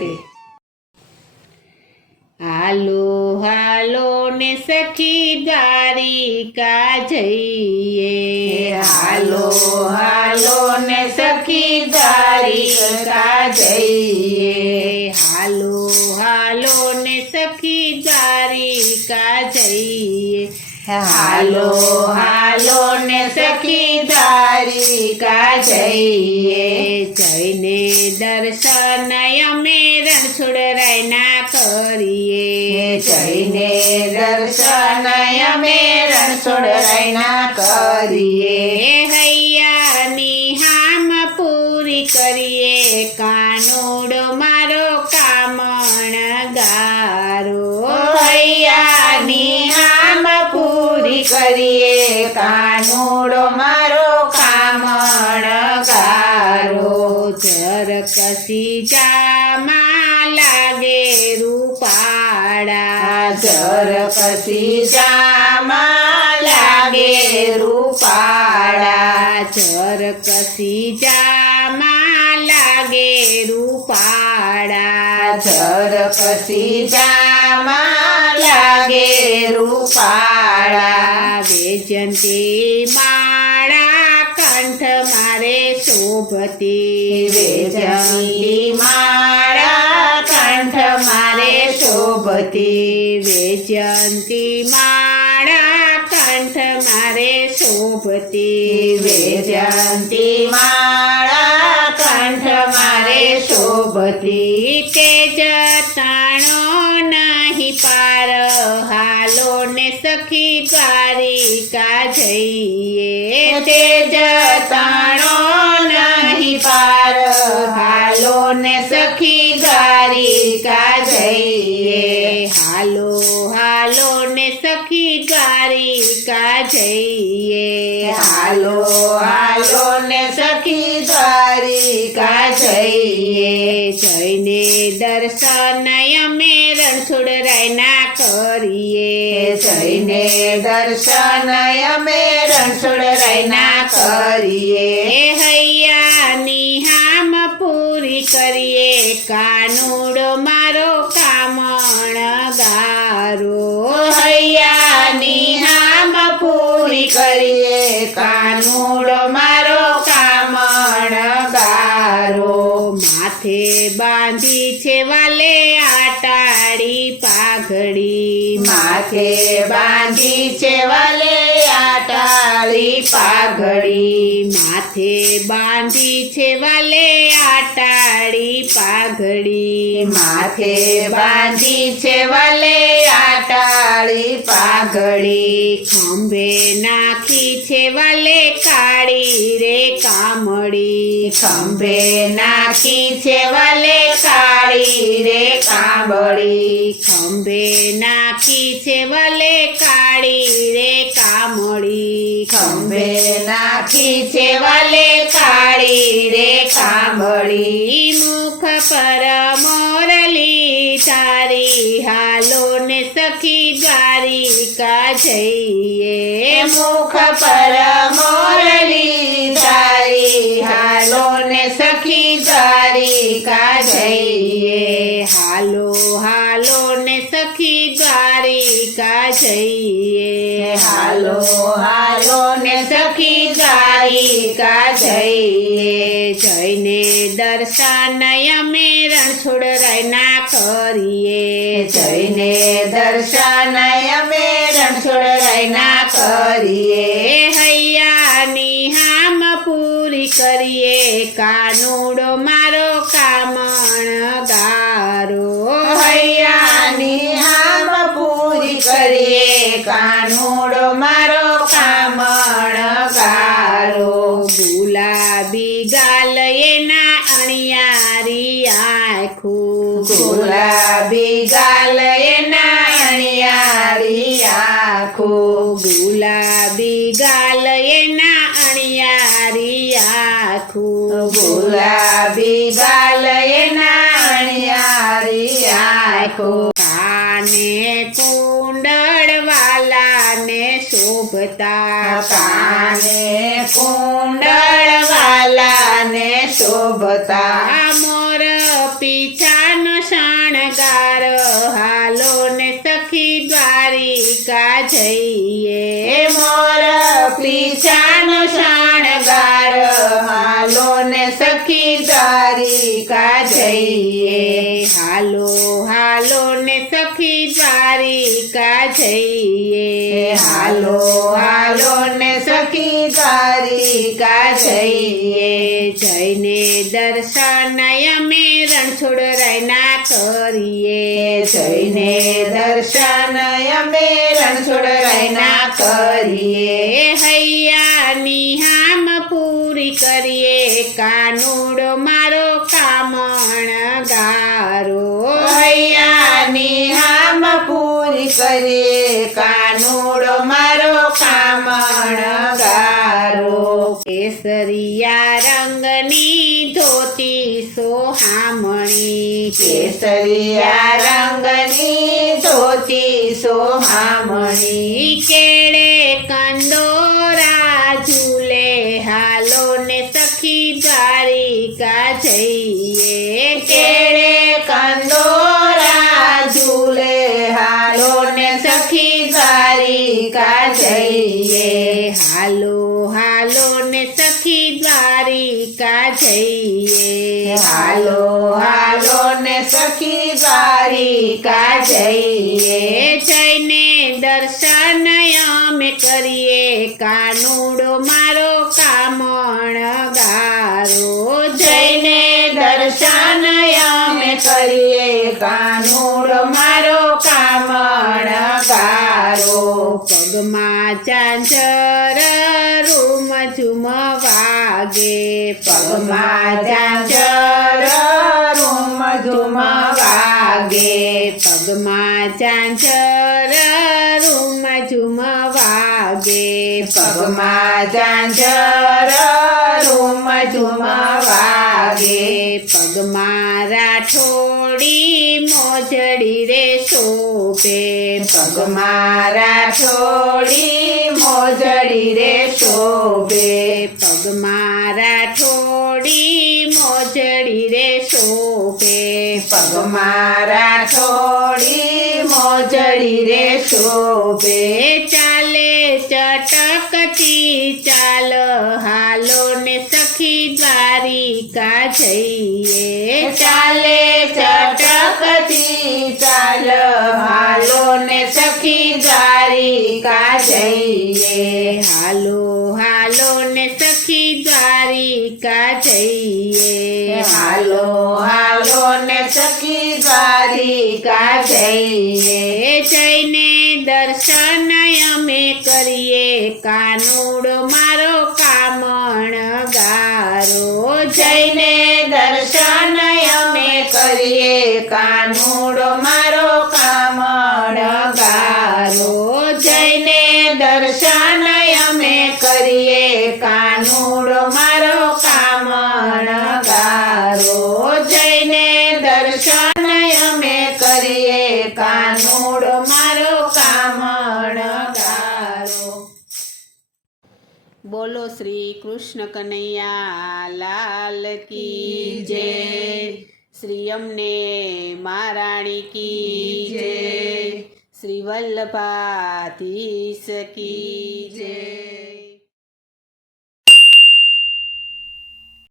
રાધે. હાલો હાલો ને સખી દ્વારિકા જઈએ, હાલો હાલો ને સખી દ્વારિકા જઈએ, હાલો હાલો ને સખી દ્વારિકા જઈએ, હાલો હાલો ને સખી દ્વારિકા જઈએ, જઈને દર્શન અમે રણછોડરાયના કરીએ, જઈને દર્શન અમે રણછોડરાયના કરીએ, હૈયાની હામ પૂરી કરીએ, કાનુડો મારો કામણ ગારો, હૈયાની હામ પૂરી કરીએ, કાનુડો મારો કામણ ગારો, જરકસી જામાં લાગે રૂપાળા, જરકસી જામાં લાગે રૂપાળા, જરકસી જામાં લાગે રૂપાળા, જરકસી જામાં લાગે રૂપાળા, વેજંતી માળા કંઠ મારે શોભતી, વેજંતી માળા કંઠ મારે શોભતી, વેજંતી માળા કંઠ મારે શોભતી, વેજંતી માળા કંઠ મારે શોભતી, તેજ તાણો નહીં પાર, હાલો ને સખી દ્વારિકા જઈએ, તેજ તાણો નહીં પાર, હાલો ને સખી દ્વારિકા જઈએ, હાલો હાલો ને સખી દ્વારિકા જઈએ, હાલો હાલો ને સખી દ્વારિકા જઈએ, જઈને દર્શન અમે રણછોડરાયના કરીએ, જઈને દર્શન અમે રણછોડરાયના કરીએ, હૈયાની હામ પૂરી કરીએ, કાનુડો મારો કામણ ગારો, હૈયાની હામ પૂરી કરીએ, કાનુડો મારો કામણ ગારો, માથે બાંધી છે વાલે આટાડી પાઘડી, માથે બાંધી છે વાલે આટાળી પાઘડી, માથે બાંધી છે વાલે આટાડી પાઘડી, માથે બાંધી છે વાલે આટાળી પાઘડી, ખંભે નાખી છે વાલે કાળી રે કામડી, ખંભે નાખી છે વાલે કાળી રે કામળી, ખંભે નાખી છે વાલે કાળી રે કામડી, ખંભે નાખી છે વાલે કાળી રે કામળી, મુખ પર મોરલી તારી, હાલો ને સખી દ્વારિકા જઈએ, મુખ પર મોરલી તારી, હાલો ને સખી દ્વારિકા જઈએ, હાલો હાલો ને સખી દ્વારિકા જઈએ, હાલો હાલો ને સખી દ્વારિકા જઈએ, જઈને દર્શન અમે રણછોડરાયના કરીએ, જઈને દર્શન અમે રણછોડરાયના કરીએ, હૈયાની હામ પૂરી કરીએ, કાનુડો મારો કામણ ગારો, હૈયાની હામ પૂરી કરીએ, કાનુડો મારો કામણ ગારો, ગુલાબી ગાલ એના અણિયારી આખું, ગુલાબી ગાલ એના અણિયારી આખું, ગુલાબી ગાલ એના અણિયારી આખું, ગુલાબી ગાલ એના અણિયારી આખું, કાને કુંડળ વાલાને શોભતા, કાને કુંડળ વાલાને શોભતા, મોર પીછાનો જઈએ. મોર પીછાનો શણગાર હાલો ને સખી દ્વારિકા જઈએ. હાલો હાલો ને સખી દ્વારિકા જઈએ. હાલો હાલો ને સખી દ્વારિકા જઈએ. જઈને દર્શન અમે રણછોડ રાયના કરીએ. જઈને દર્શન અમે રણછોડ રાયના કરીએ. હૈયાની હામ પૂરી કરીએ. કાનુડો મારો કામણ ગારો. હૈયાની હામ પૂરી કરીએ. કાનુડો મારો કામણ ગારો. કેસરિયા રંગની ધોતી સોહામણી. કેસરિયા રંગની ધોતી સોહામણી. કેળે કંદોરા ઝૂલે. હાલો ને સખી દ્વારિકા જઈએ. કેળે કંદોરા ઝૂલે. હાલો ને સખી દ્વારિકા જઈએ. હાલો હાલો ને સખી દ્વારિકા જઈએ. હાલો હાલો ને સખી દ્વારિકા જઈએ. જઈને દર્શન અમે કરીએ. કાનુડો મારો કામણ ગારો. જઈને દર્શન અમે કરીએ. કાનુડો મારો કામણ ગારો. પગમાં ઝાંઝર રૂમ ઝુમ વાગે. પગમાં ઝાંઝર રૂમ ઝુમ વાગે. પગમાં ઝાંઝર રૂમ ઝુમ વાગે. પગમાં ઝાંઝર રૂમ ઝુમ વાગે. પગમાં રાઠોડી મોજડી રે શોભે. પગમાં રાઠોડી મોજડી રે શોભે. પગમાં રાઠોડી મોજડી રે શોભે. પગમાં રાઠોડી મોજડી રે શોભે. ચાલે ચટકતી ચાલ. હાલો ને સખી દ્વારિકા જઈએ. ચાલે ચટકતી ચાલ. હાલો ને સખી દ્વારિકા જઈએ. હાલો હાલો ને સખી દ્વારિકા જઈએ. હાલો હાલો ને સખી દ્વારિકા જઈએ. જઈને દર્શન અમે કરીએ. કાનુડો મારો કામણ ગારો. જઈને દર્શન અમે કરીએ. કાનુડો મારો કામણ ગારો. જઈને દર્શન અમે કરીએ. કાનુડો મારો કામણ ગારો. જઈને દર્શન અમે કરીએ. કાનુડો મારો કામણ ગારો. બોલો શ્રી કૃષ્ણ કનૈયા લાલ કી જય. શ્રી અમને મહારાણી કી જય. શ્રી વલ્લભાધીશ કી જય.